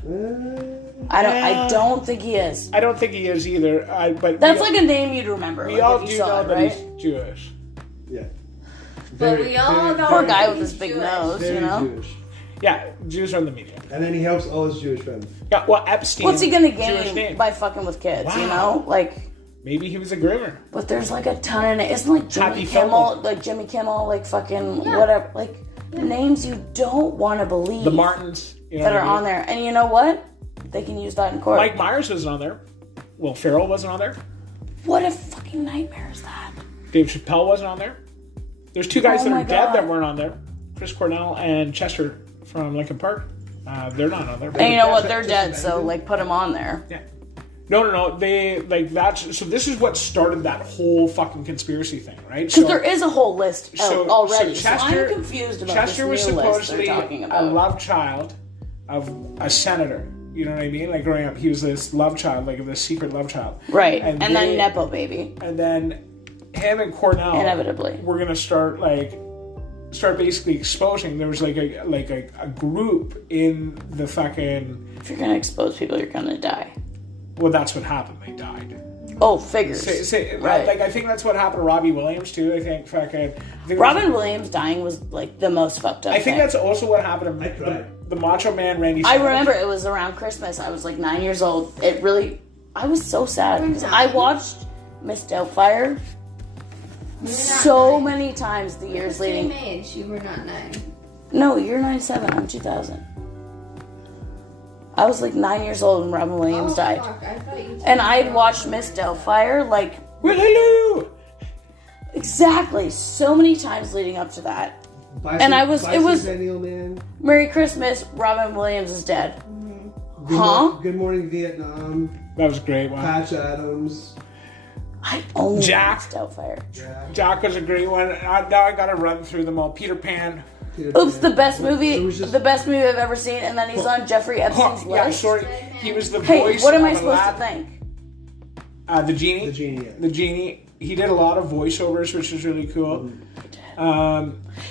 I don't think he is. I don't think he is either. But That's like a name you'd remember. we like, all if you do saw know it, that right? he's Jewish. Yeah. But we all know Poor that guy with he's his big Jewish. nose, Very you know? Jewish. Yeah, Jews are in the media. And then he helps all his Jewish friends. Yeah, well, Epstein. What's he gonna Jewish gain name. by fucking with kids, you Wow. know? Like, Maybe he was a groomer. but there's like a ton of isn't like Jimmy Happy Kimmel, Kimmel. like Jimmy Kimmel, like fucking Yeah. whatever, like names you don't want to believe The Martins. You know that what are I mean? on there. And you know what? They can use that in court. Mike Myers wasn't on there. Will Ferrell wasn't on there. What a fucking nightmare is that? Dave Chappelle wasn't on there. There's two guys Oh that my are dead God. that weren't on there. Chris Cornell and Chester from Linkin Park. They're not on there. And you know what? They're Just dead, so imagine. like put them on there. Yeah. No. They like that's so. This is what started that whole fucking conspiracy thing, right? Because So, there is a whole list out already. So, Chester- I'm confused about Chester was this new list supposedly they're talking a about. love child of a senator. You know what I mean? Like growing up, he was this love child, like this secret love child. Right. And they- then Nepo baby. And then him and Cornell Inevitably. we're gonna start basically exposing. There was like a group in the fucking. If you're gonna expose people, you're gonna die. Well, that's what happened. They died. Oh, figures. Right. Like I think that's what happened to Robbie Williams too. I think Robin Williams dying was like the most fucked up I think thing. that's also what happened I to cried. the Macho Man Randy. I Savage. remember it was around Christmas. I was like 9 years old. It really, I was so sad. 'Cause I watched Miss Doubtfire so many times the years Same leading. age. You were not 9. No, you're 97. I'm 2000. I was like 9 years old when Robin Williams died. Fuck. I thought you And I'd watched Miss Doubtfire like Well, hello. exactly so many times leading up to that. And I was- it was- Bicentennial Man. Merry Christmas, Robin Williams is dead. Good Huh? Good Morning Vietnam. That was a great one. Patch Adams. I only Jack. watched Doubtfire. Jack was a great one. Now I gotta run through them all. Peter Pan. Oops, the best movie, It was just- the best movie I've ever seen, and then he's on Jeffrey Epstein's Yeah, list. sorry. He was the Hey, voice. what am I of supposed to Aladdin. think? The genie. The Genie. Yeah. The genie. He did a lot of voiceovers, which was really cool.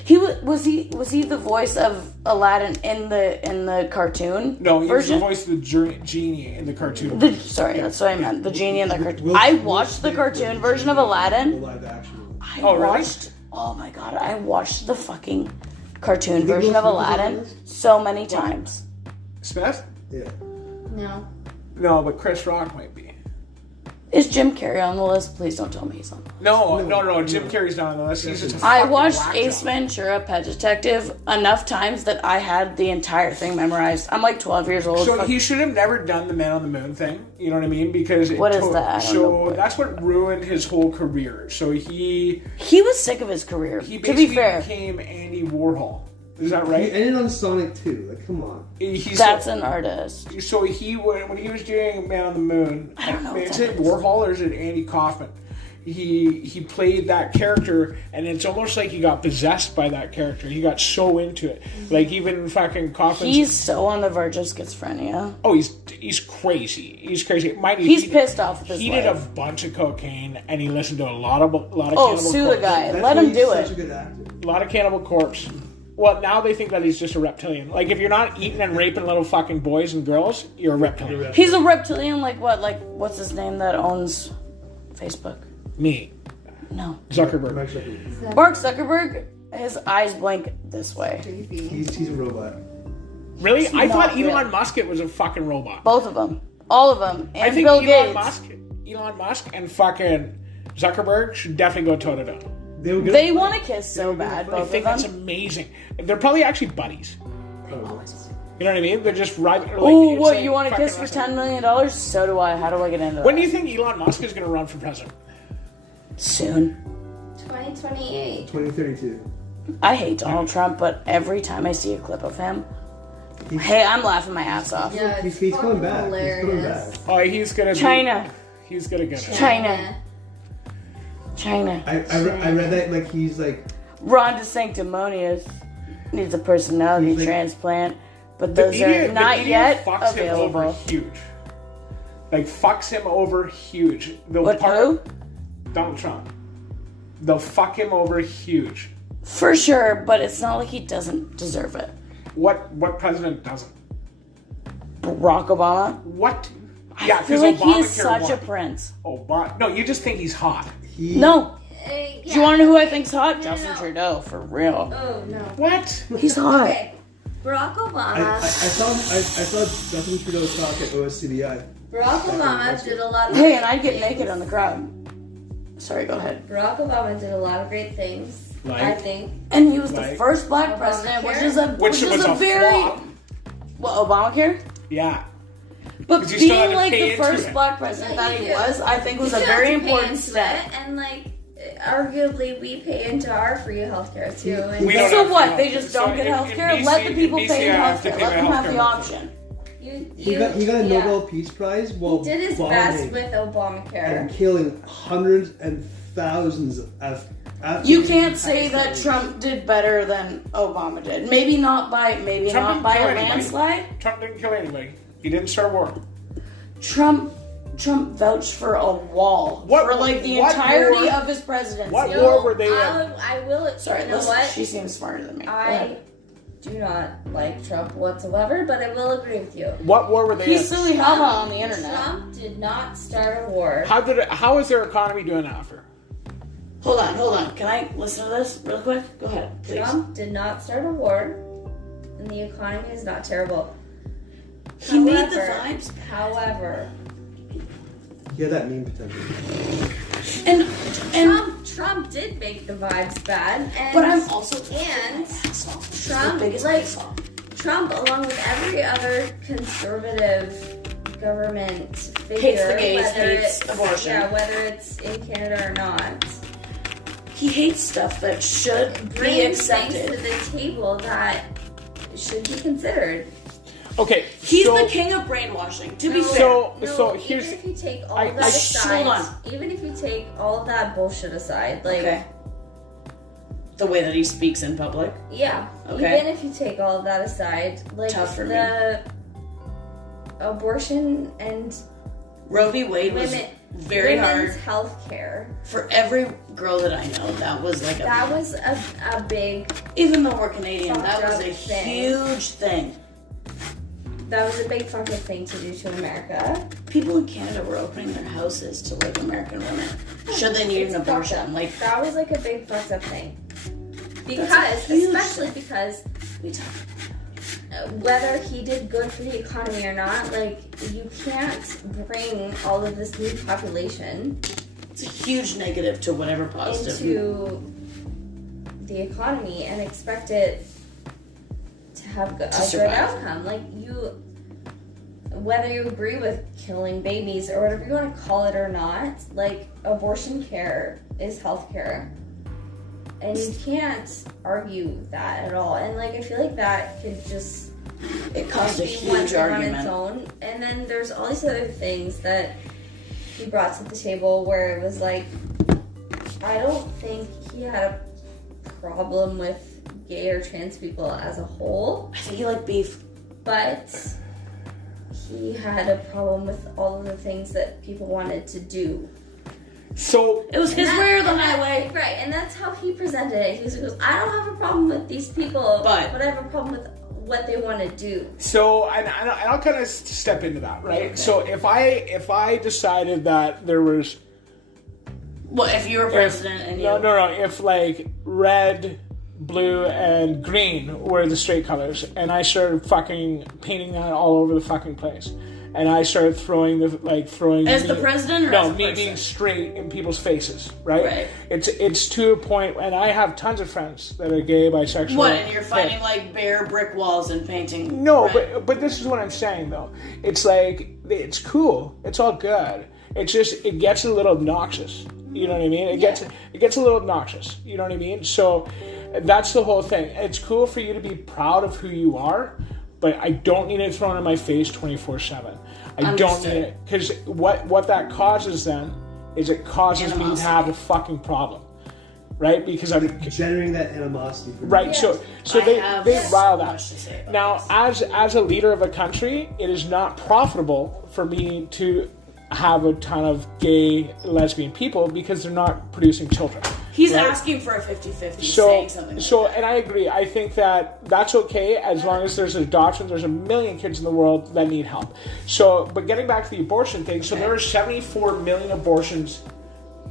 He was he the voice of Aladdin in the cartoon? No, he was the version? voice of the genie in the cartoon. Sorry, that's what I meant. The genie in the cartoon. Will- I Will watched the Smith cartoon was version of the Aladdin. live action one. I Oh, really? watched. Oh my god! I watched the fucking cartoon think version Will of Smith was on Aladdin this? so many times. Smith? Yeah. No. No, but Chris Rock might be. Is Jim Carrey on the list? Please don't tell me he's on. No. Jim Carrey's not on the list. He's just a I fucking watched whack Ace job. Ventura: Pet Detective enough times that I had the entire thing memorized. I'm like 12 years old. So Fuck- he should have never done the Man on the Moon thing. You know what I mean? Because What is that? I don't know. So that's what ruined his whole career. So he was sick of his career. he To basically be fair, became Andy Warhol. Is that He right? ended on Sonic 2. Like, come on. He's that's an artist. so he when he was doing Man on the Moon. I don't know if Is that it is. Warhol or is it Andy Kaufman? He played that character, and it's almost like he got possessed by that character. He got so into it, like even fucking Kaufman. He's so on the verge of schizophrenia. Oh, he's crazy. He's crazy. Mind you, He's he- pissed off with his He life. did a bunch of cocaine, and he listened to a lot of Oh, Cannibal sue the Corpse. guy. That's Let why him he's do such a it. good actor. A lot of Cannibal Corpse. Well, now they think that he's just a reptilian. Like, if you're not eating and raping little fucking boys and girls, you're a reptilian. He's a reptilian, like what? Like, what's his name that owns Facebook? Me. No. Zuckerberg. Mark Zuckerberg, his eyes blink this way. He's a robot. Really? It's I thought not Elon Musk was a fucking robot. Both of them. All of them. And I think Bill Gates. Elon Musk and fucking Zuckerberg should definitely go toe-to-toe. They want to kiss so bad, I both think of that's them. amazing. They're probably actually buddies. You know what I mean? They're just right. Like, Oh, what, you want to kiss for $10 million? So do I. How do I get into that? When do you think Elon Musk is going to run for president? Soon. 2028. 2032. I hate Donald Trump, but every time I see a clip of him, hey, I'm laughing my ass off. Yeah, He's coming back. hilarious. He's coming back. Oh, he's going to China. He's going to get it. China. I read that like he's like Ron DeSanctimonious needs a personality transplant, but those are not yet fucks him over available. huge. Like, fucks him over huge. What, who? Donald Trump. They'll fuck him over huge. For sure, but it's not like he doesn't deserve it. What president doesn't? Barack Obama? What? I feel like he is such a prince. Obama. No, you just think he's hot. No. Yeah. Do you want to know who I think's hot? Justin Trudeau, for real. Oh, no. What? He's hot. Okay. Barack Obama. I saw Justin Trudeau's talk at OSCDI. Barack Obama did a lot of Hey, and I'd get naked on the crowd. Sorry, go ahead. Barack Obama did a lot of great things, I think. And he was the Like- first black president, which is a Which was a very flop. What, Obamacare? Yeah. But 'Cause you still had being to like pay the into first it. black president that he You do. was, I think was You a still very have to pay important into step. it, and like, arguably, we pay into our free healthcare too. And We don't So have what? free They healthcare. just don't So get in health care? Let the BC people pay I in have health to care. pay Let them my have the healthcare. option. He got a yeah. Nobel Peace Prize while He did his bombing best with Obamacare. and killing hundreds and thousands of You can't say that Trump did better than Obama did. Maybe not by Trump a didn't kill anybody. landslide. Trump didn't kill anybody. He didn't start a war. Trump vouched for a wall for like the what entirety war- of his presidency. What war were they in? I will. Sorry, you know listen, what? she seems smarter than me. Go I ahead. do not like Trump whatsoever, but I will agree with you. What war were they He's in? silly haha on the internet. Trump did not start a war. How is their economy doing after? Hold on. Can I listen to this real quick? Go ahead, please. Trump did not start a war, and the economy is not terrible. He made the vibes. However, he had that meme potential. And Trump did make the vibes bad, and but I'm also Trump, Trump, along with every other conservative government figure, Hates the gays, whether hates it's abortion. yeah, whether it's in Canada or not, he hates stuff that should be brings things accepted. to the table that should be considered. Okay, He's so, the king of brainwashing. To be fair, So here's even if you take all I- of that I- aside, hold on. even if you take all of that bullshit aside, like okay. The way that he speaks in public. yeah, Okay. even if you take all of that aside, like Tough for the abortion and Roe v. Wade was women, very women's hard health care. for every girl that I know. That was like That was a big, even though we're Canadian, that fucked was a up thing. huge thing. that was a big fucking thing to do to America. People in Canada were opening their houses to like American women. Should they need It's an fucked abortion? up. Like That was like a big fucked up thing. Because, That's a huge especially thing. because we talk. whether he did good for the economy or not, like, you can't bring all of this new population It's a huge negative to whatever positive. into the economy and expect it to have a good survive. outcome. Like, whether you agree with killing babies or whatever you want to call it or not, like, abortion care is health care. And you can't argue that at all. And, like, I feel like that could just It caused a be one huge thing on its argument. own. And then there's all these other things that he brought to the table where it was like, I don't think he had a problem with gay or trans people as a whole, I think you like beef. but he had a problem with all of the things that people wanted to do. So it was his way or the highway. Right, and that's how he presented it. He goes, I don't have a problem with these people, but I have a problem with what they want to do. So, and I'll kind of step into that, right? Okay. So if I decided that there was... Well, if you were president and you... No. If, like, red, blue, and green were the straight colors, and I started fucking painting that all over the fucking place, and I started throwing... As the president or as a me person? being straight in people's faces, right? It's to a point, and I have tons of friends that are gay, bisexual... What, and you're finding, like, bare brick walls and painting... No, but this is what I'm saying, though. It's like, it's cool. It's all good. It's just, it gets a little obnoxious. You know what I mean? It gets a little obnoxious. You know what I mean? So that's the whole thing. It's cool for you to be proud of who you are, but I don't need it thrown in my face 24/7. I don't need it, because what that causes then is it causes me to have a fucking problem, right? Because I'm generating that animosity. Right. So they rile that. Now, as a leader of a country, it is not profitable for me to have a ton of gay, lesbian people because they're not producing children. He's asking for a 50-50, saying something like that. And I agree. I think that's okay as long as there's adoption. There's a million kids in the world that need help. So, but getting back to the abortion thing, so there are 74 million abortions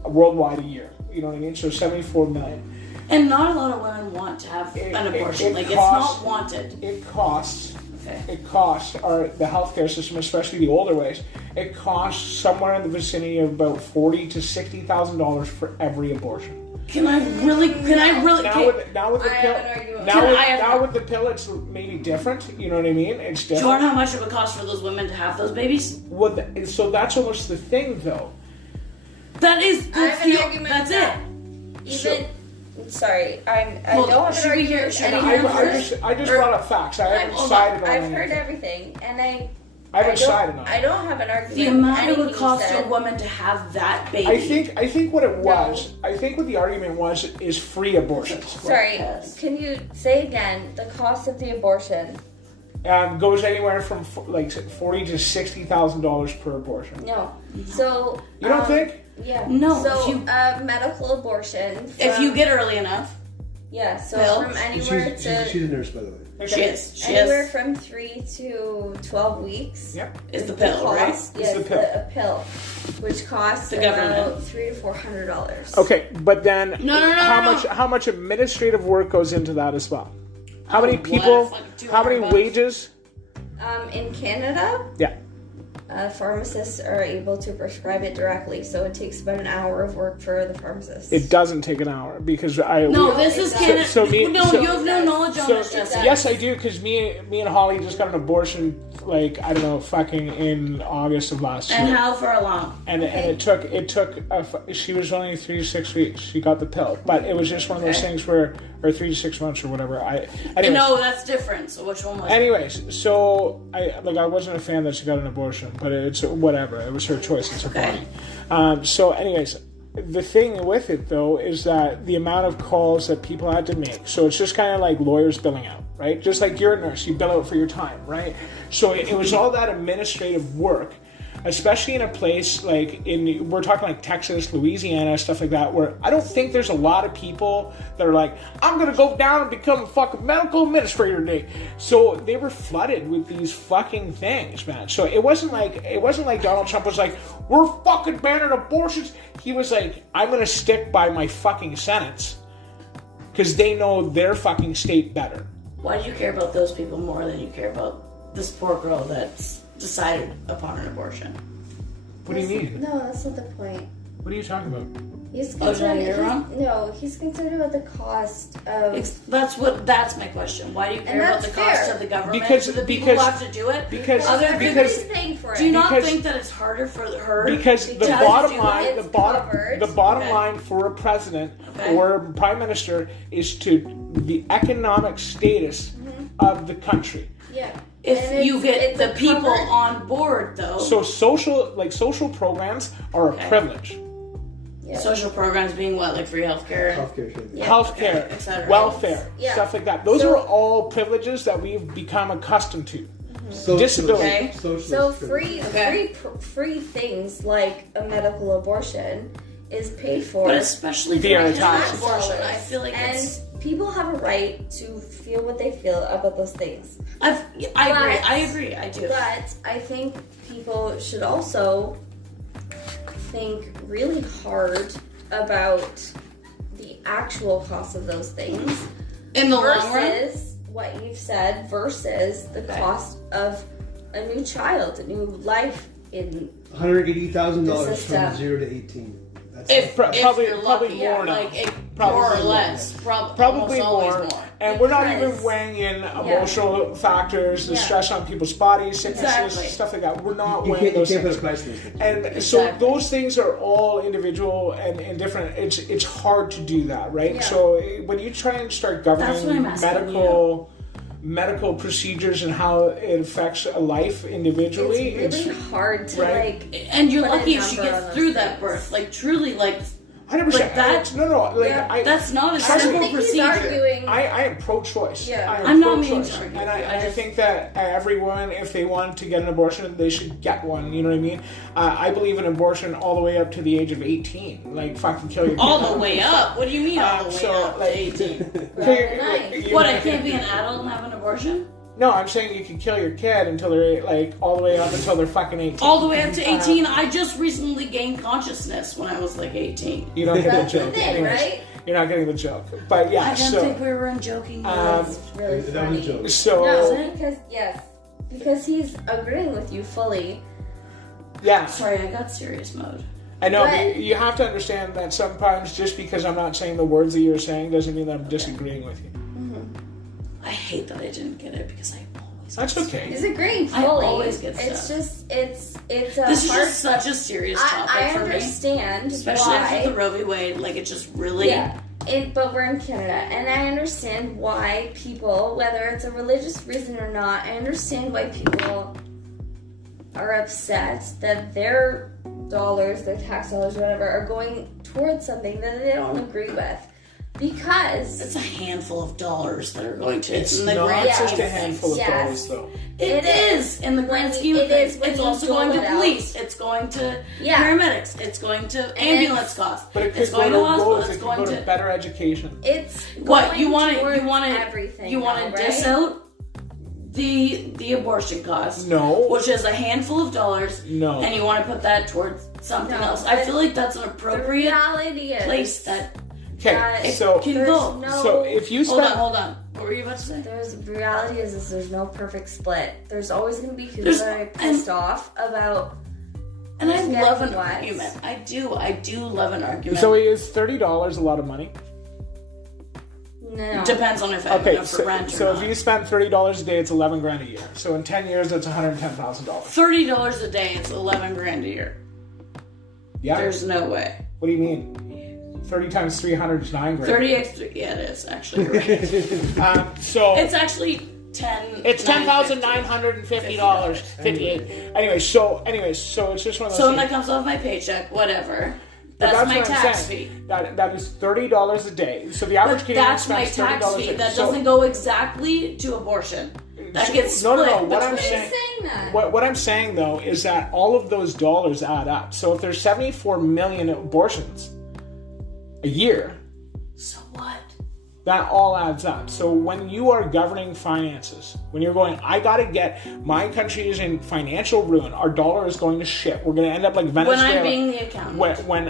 worldwide a year. You know what I mean? So 74 million. And not a lot of women want to have an abortion. It's not wanted. It costs the healthcare system, especially the older ways. It costs somewhere in the vicinity of about $40,000 to $60,000 for every abortion. Can I really? Now with the pill, it's maybe different. You know what I mean? It's different. Do you know how much it would cost for those women to have those babies? Well, so that's almost the thing, though. That is. I have an argument. That's it. Sorry, I don't have an argument. I just brought up facts. I haven't decided on I've heard everything, and I haven't decided on it. I don't have an argument. The amount it would cost a woman to have that baby. I think what it was. No. I think what the argument was is free abortions. Sorry, can you say again the cost of the abortion? Goes anywhere from like $40,000 to $60,000 per abortion. No, so you don't think? Yeah. No. So medical abortion. If you get early enough. Yeah. So from anywhere to. She's a nurse, by the way. Okay. She is. Anywhere from 3 to 12 weeks. Yep. Is the pill, right? Yes, a pill, which costs the about government $300 to $400. Okay, but then no. How much administrative work goes into that as well? How many people? How many wages? In Canada. Yeah. Pharmacists are able to prescribe it directly, so it takes about an hour of work for the pharmacist. It doesn't take an hour because this is Canada. You have no knowledge on this. Yes, I do, because me and Holly just got an abortion, like, I don't know, fucking in August of last year. And how far along? And it took. She was only 3 to 6 weeks. She got the pill, but it was just one of those things where, or 3 to 6 months or whatever. No, that's different. So which one was? Anyways, so I wasn't a fan that she got an abortion, but it's whatever. It was her choice. It's her body. So anyways, the thing with it though is that the amount of calls that people had to make. So it's just kind of like lawyers billing out, right? Just like you're a nurse, you bill out for your time, right? So it was all that administrative work, especially in a place like we're talking like Texas, Louisiana, stuff like that, where I don't think there's a lot of people that are like, I'm gonna go down and become a fucking medical administrator today. So they were flooded with these fucking things, man. So it wasn't like Donald Trump was like, we're fucking banning abortions. He was like, I'm gonna stick by my fucking sentence because they know their fucking state better. Why do you care about those people more than you care about this poor girl that's decided upon an abortion? What do you mean? No, that's not the point. What are you talking about? He's concerned about the cost of. That's my question. Why do you care about the cost of the government? Because the people who have to do it. Everybody's paying for it. Do you not think that it's harder for her? Because the bottom line for a president or a prime minister is to the economic status of the country. Yeah. If you get the people on board, though. So social programs are a privilege. Yeah. Social programs being what, like free healthcare, healthcare, welfare, stuff like that. Those are all privileges that we've become accustomed to. Disability. So free things like a medical abortion is paid for. But especially via for taxes. abortion, I feel like it's... people have a right to feel what they feel about those things. I agree, I do. But I think people should also think really hard about the actual cost of those things in the long run, versus what you've said, versus the cost of a new child, a new life in $180,000 from 0 to 18. Probably more now. More or less. Probably more. And we're not even weighing in emotional factors, the stress on people's bodies, sicknesses, stuff like that. We're not weighing those things. Put a price list. And so those things are all individual and different. It's hard to do that, right? Yeah. So when you try and start governing medical procedures and how it affects a life individually, it's really hard to and you're lucky if she gets through that birth, truly 100%. Like that, that's not a simple procedure. I am pro-choice. Yeah. I'm not pro-choice. And I think that everyone, if they want to get an abortion, they should get one. You know what I mean? I believe in abortion all the way up to the age of 18. Fucking kill your kid. All the way up? What do you mean all the way up to 18? What, I can't be an adult and have an abortion? No, I'm saying you can kill your kid until they're all the way up until they're fucking 18. All the way up to 18? I just recently gained consciousness when I was 18. You don't get the joke. Anyways, right? You're not getting the joke. But yeah, I didn't think we were joking. That's really funny. That was a joke. So, no, because he's agreeing with you fully. Yeah. Sorry, I got serious mode. I know, but you have to understand that sometimes just because I'm not saying the words that you're saying doesn't mean that I'm disagreeing with you. I hate that I didn't get it because I always. That's okay. He's agreeing fully. I always get stuff. It's just it's a This hard. is just such a serious topic for me. I understand, especially after the Roe v. Wade. It just really. Yeah. But we're in Canada, and I understand why people, whether it's a religious reason or not, I understand why people are upset that their dollars, their tax dollars, whatever, are going towards something that they don't agree with. Because it's a handful of dollars that are going to. It's not just a handful of dollars, though. It is in the grand scheme of things. It's also going to police. It's going to paramedics. It's going to ambulance costs. But it could it's going to hospital. It's going to better education. It's what you want everything. You want to diss out the abortion cost. No, which is a handful of dollars. No, and you want to put that towards something else. I feel like that's an appropriate place that. Okay, so if you spend... Hold on. What were you about to say? The reality is there's no perfect split. There's always going to be people that are pissed off about. And I love an argument. I do love an argument. So is $30 a lot of money? No. Depends on if I have enough for rent or not. If you spend $30 a day, it's $11,000 a year. So in 10 years, that's $110,000. $30 a day, it's $11,000 a year. Yeah. There's no way. What do you mean? 30 times 300 is $9,000. 30 x 3, yeah, it is actually right. So it's actually 10. It's $10,950. 58. Anyways, so it's just one of those. So when that comes off my paycheck, whatever. That's my tax fee. That is $30 a day. So the average Canadian spends $30 a day. That's my tax fee. That doesn't go exactly to abortion. That gets split. No. What I'm saying though is that all of those dollars add up. So if there's 74 million abortions a year, so what? That all adds up. So when you are governing finances, when you're going, I gotta get, my country is in financial ruin. Our dollar is going to shit. We're gonna end up like Venezuela. When I'm being the accountant. When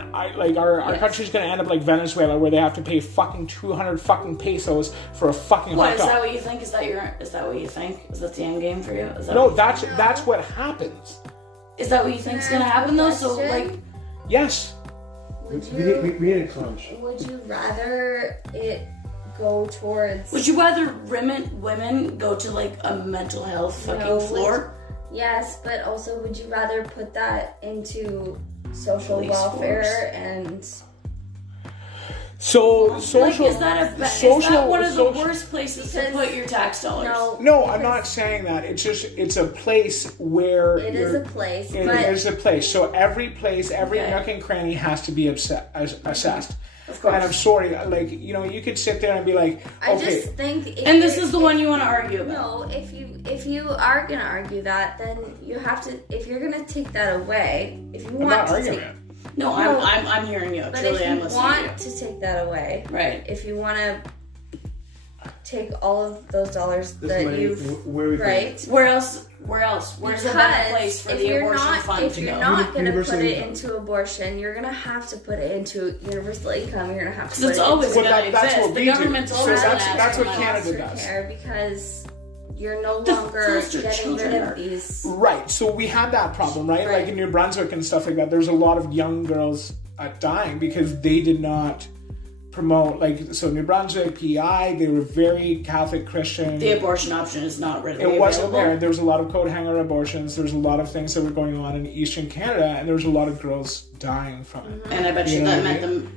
our country's gonna end up like Venezuela, where they have to pay fucking 200 fucking pesos for a fucking hot dog. Is that what you think? Is that what you think? Is that the end game for you? No, that's what happens. Is that what you think is gonna happen though? So yes. Would you rather it go towards... Would you rather women go to like a mental health fucking floor? Yes, but also would you rather put that into social welfare and... So social. Is that one of the worst places to put your tax dollars? No, I'm not saying that. It's a place where it is a place. It is a place. So every place, every nook and cranny has to be assessed. Of course. And I'm sorry, you could sit there and be like, okay. I just think. And this is the one you want to argue about. No, if you are gonna argue that, then you have to. If you're gonna take that away, if you want to take. No, I'm hearing you. But Truly, I'm if you listening want to take that away, right? If you want to take all of those dollars that right? Where else? Where's the better place for the abortion fund if to you're go? not going to put it into abortion, you're going to have to put it into universal income. You're going to have to put it's it always into going to that's what exist. The we do. government's So always that's what money. Canada does. Care because you're no longer getting rid of these. Right. So we had that problem, right? Like in New Brunswick and stuff like that. There's a lot of young girls dying because they did not promote, like, so New Brunswick, PI, they were very Catholic Christian. The abortion option is not readily It wasn't available. there. There was a lot of coat hanger abortions. There was a lot of things that were going on in Eastern Canada, and there was a lot of girls dying from it. And I bet you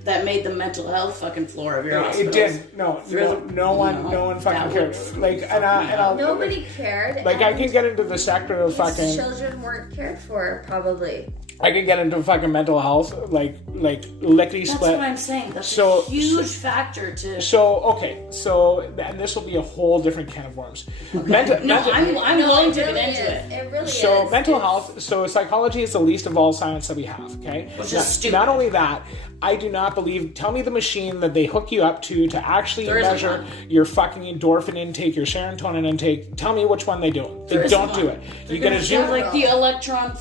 that made the mental health fucking floor of your hospitals. It did. No one fucking cared. Like, and I'll, Nobody cared. Like, I can get into the sector of fucking children weren't cared for, probably. I can get into fucking mental health, like lickety split. That's what I'm saying. That's a huge factor to. And this will be a whole different can of worms. I'm willing to get into it. It really is. So mental health. So psychology is the least of all science that we have. Okay, which is stupid. Not only that, I do not believe. Tell me the machine that they hook you up to actually measure your fucking endorphin intake, your serotonin intake. Tell me which one they do. They don't do it. You get a Zoom. Like the electron.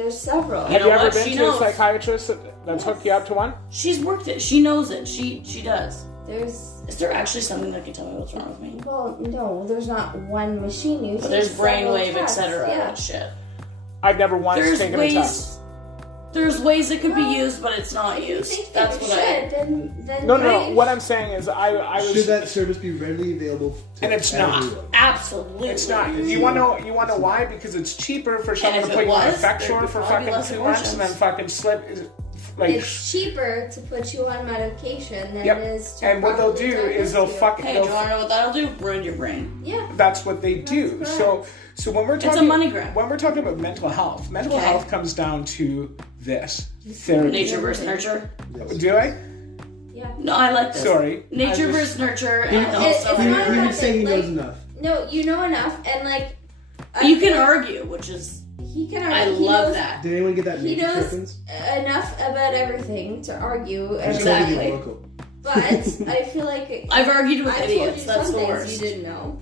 There's several. Have you ever been to a psychiatrist that's hooked you up to one? She's worked it. She knows it. She does. Is there actually something that can tell me what's wrong with me? Well, no. There's not one machine used. But there's brainwave, etc. and shit. I've never once taken a test. There's ways it could be used, but it's not used. That's what No. What I'm saying is, I was. Should that service be readily available? And it's not. Absolutely. It's not. You want to know why? Because it's cheaper for someone to put you on Effexor for fucking 2 months and then fucking slip. Like, it's cheaper to put you on medication than it is to. And what they'll do is they'll fucking. Hey, do you want to know what that'll do? Ruin your brain. Yeah. That's what they do. So when we're talking, it's a money grab. When we're talking about mental health comes down to this therapy. Nature versus nurture. Do I? Yeah. No, I like this. Sorry. Nature versus nurture, and also. He would say he knows enough. No, you know enough, and like. You can argue, which is. He can argue. I love that. Did anyone get that? He knows enough about everything to argue. Exactly. But I feel like I've argued with idiots. That's the worst. You didn't know.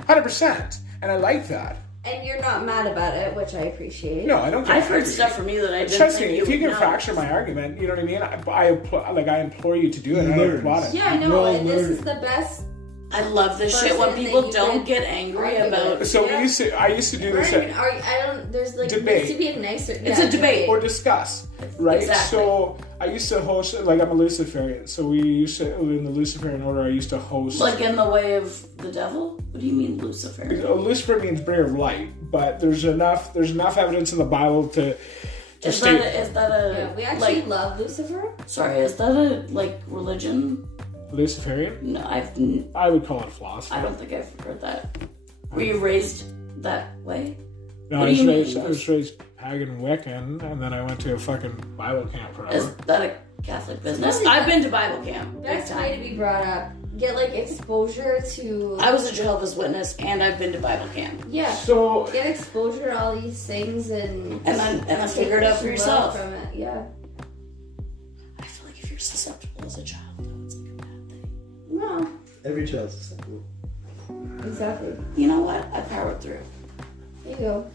100%, and I like that. And you're not mad about it, which I appreciate. No, I don't. I've heard stuff from you that I didn't Trust think me, you if you would can know. fracture my argument, you know what I mean. I implore you to do it. And I applaud it. Yeah, I know. And this is the best. I love this shit when people don't get angry about. So I used to do this. There's like debate. needs to be a nicer. It's a debate or discuss, right? Exactly. So I used to host. Like, I'm a Luciferian, so we used to in the Luciferian order. I used to host. Like in the way of the devil. What do you mean, Lucifer? Lucifer means bringer of light, but there's enough evidence in the Bible to. Is that a? Yeah, we actually love Lucifer. Sorry, is that a religion? Luciferian? No, I would call it a philosophy. I don't think I've heard that. Were you raised that way? No, I was raised pagan Wiccan, and then I went to a fucking Bible camp forever. Is that a Catholic business? I've been to Bible camp. Best way to be brought up. Get exposure to. I was a Jehovah's Witness, and I've been to Bible camp. Yeah. So get exposure to all these things and then figure it out for yourself. From it. Yeah. I feel like if you're susceptible as a child, though, it's like a bad thing. No. Every child's susceptible. Exactly. You know what? I powered through. There you go.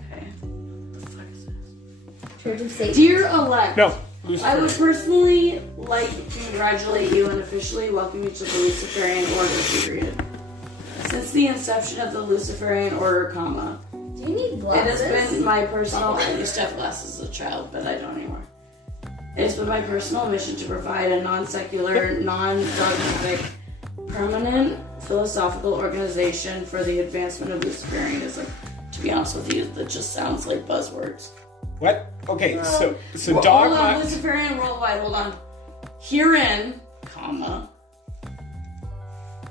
Okay. What the fuck is this? Church of Satan. Dear elect. No. I would personally like to congratulate you and officially welcome you to the Luciferian Order, period. Since the inception of the Luciferian Order, Do you need glasses? It has been my personal... I used to have glasses as a child, but I don't anymore. It has been my personal mission to provide a non-secular, non-dogmatic, permanent philosophical organization for the advancement of Luciferianism. To be honest with you, that just sounds like buzzwords. What? Okay, so well, dogma. Hold on, Luciferian worldwide. Hold on. Herein,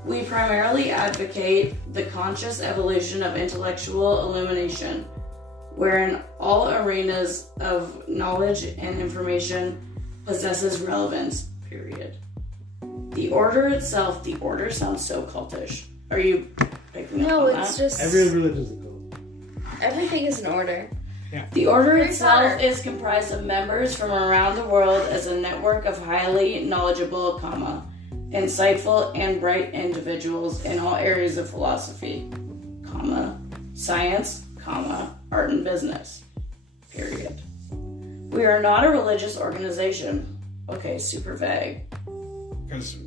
we primarily advocate the conscious evolution of intellectual illumination, wherein all arenas of knowledge and information possesses relevance. Period. The order itself. The order sounds so cultish. Are you picking up on that? No, it's just every religion's a cult. Everything is an order. Yeah. The order itself is comprised of members from around the world as a network of highly knowledgeable, insightful and bright individuals in all areas of philosophy, science, art and business, period. We are not a religious organization. Okay, super vague.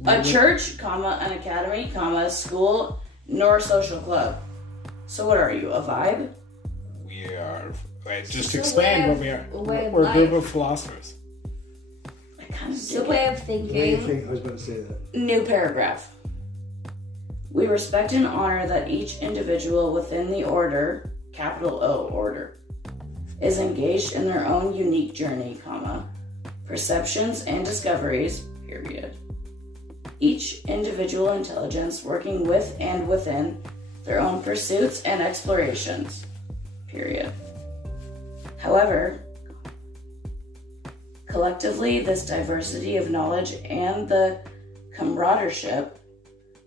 A church, an academy, a school, nor social club. So what are you, a vibe? We are, just explain what we are. We're a group of philosophers. I kind of It's a way of thinking. I was about to say that. New paragraph. We respect and honor that each individual within the order, capital O order, is engaged in their own unique journey, perceptions and discoveries, period. Each individual intelligence working with and within their own pursuits and explorations, period. However, collectively, this diversity of knowledge and the camaraderie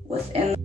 within